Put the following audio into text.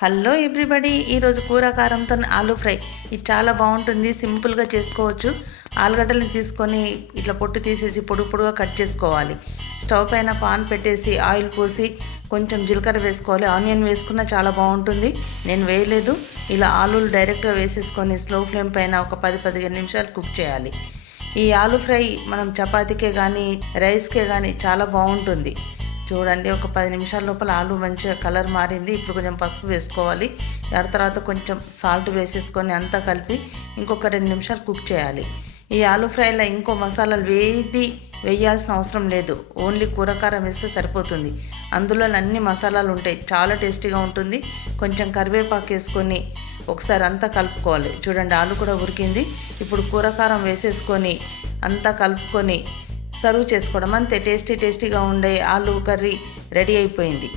Hello everybody, ఈరోజు కూర కారంతో ఆలూ ఫ్రై. ఇది చాలా బాగుంటుంది, సింపుల్గా చేసుకోవచ్చు. ఆలుగడ్డలను తీసుకొని ఇట్లా పొట్టు తీసేసి పొడుగా కట్ చేసుకోవాలి. స్టవ్ పైన పాన్ పెట్టేసి ఆయిల్ పోసి కొంచెం జీలకర్ర వేసుకోవాలి. ఆనియన్ వేసుకున్నా చాలా బాగుంటుంది, నేను వేయలేదు. ఇలా ఆలూలు డైరెక్ట్గా వేసేసుకొని స్లో ఫ్లేమ్ పైన ఒక 10-15 నిమిషాలు కుక్ చేయాలి. ఈ ఆలూ ఫ్రై మనం చపాతీకే కానీ రైస్కే కానీ చాలా బాగుంటుంది. చూడండి, ఒక 10 నిమిషాల లోపల ఆలు మంచిగా కలర్ మారింది. ఇప్పుడు కొంచెం పసుపు వేసుకోవాలి. దాని తర్వాత కొంచెం సాల్ట్ వేసేసుకొని అంతా కలిపి ఇంకొక 2 నిమిషాలు కుక్ చేయాలి. ఈ ఆలు ఫ్రైలో ఇంకో మసాలాలు వేయాల్సిన అవసరం లేదు, ఓన్లీ కూరకారం వేస్తే సరిపోతుంది. అందులో అన్ని మసాలాలు ఉంటాయి, చాలా టేస్టీగా ఉంటుంది. కొంచెం కరివేపాకు వేసుకొని ఒకసారి అంతా కలుపుకోవాలి. చూడండి, ఆలు కూడా ఉడికింది. ఇప్పుడు కూరకారం వేసేసుకొని అంతా కలుపుకొని సర్వ్ చేసుకోవడం అంతే. టేస్టీగా ఉండే ఆలు కర్రీ రెడీ అయిపోయింది.